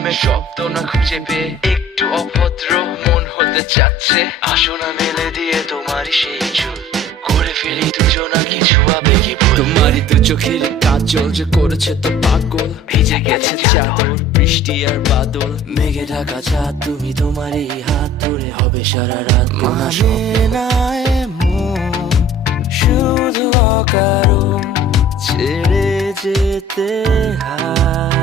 প্রেমে শব্দ না খুঁজে পেয়ে একটু অভদ্র মন হতে চাচ্ছে। আসো না মেলে দিয়ে তোমারই সেই চুল, করে ফেলি দুজনা কিছু আবেগী ভুল। তোমারই দু চোখের কাজল যে করেছে তো পাগল, ভিজে গেছে চাদর বৃষ্টি আর বাদল। মেঘে ঢাকা চাঁদ তুমি তোমার এই হাত ধরে হবে সারা রাত। মানে না এমন শুধু অকারণ ছেড়ে যেতে হয়।